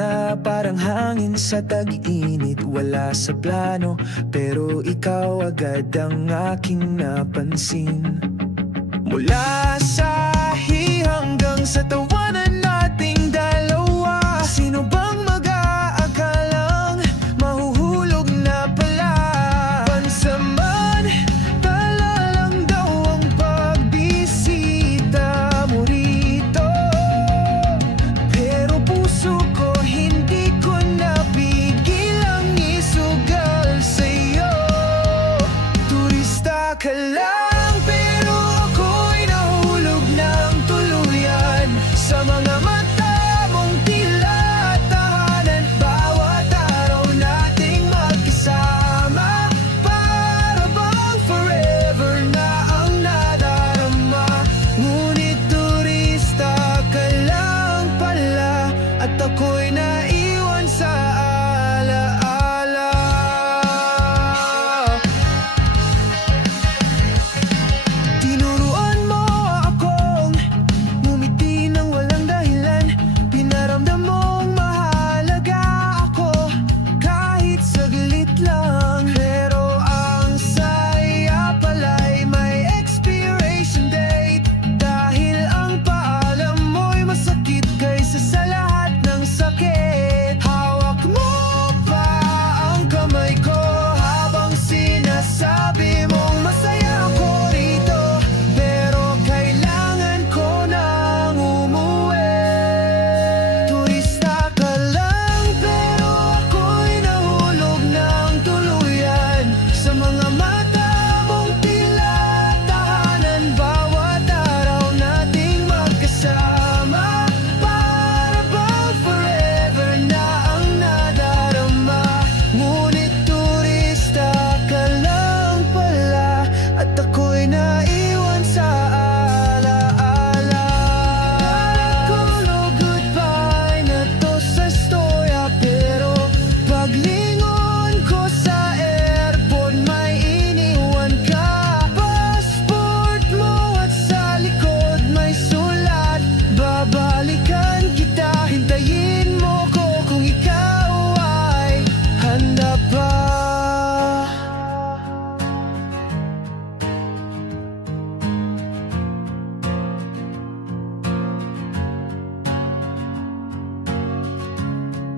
ka parang hangin sa tag-init. Wala sa plano pero ikaw agad ang aking napansin. Mula sa ka lang pero ako'y nahulog ng tuluyan. Sa mga mata mong tila tahanan Bawat araw nating magkasama Para bang forever na ang nadarama. Ngunit turista ka lang pala At ako'y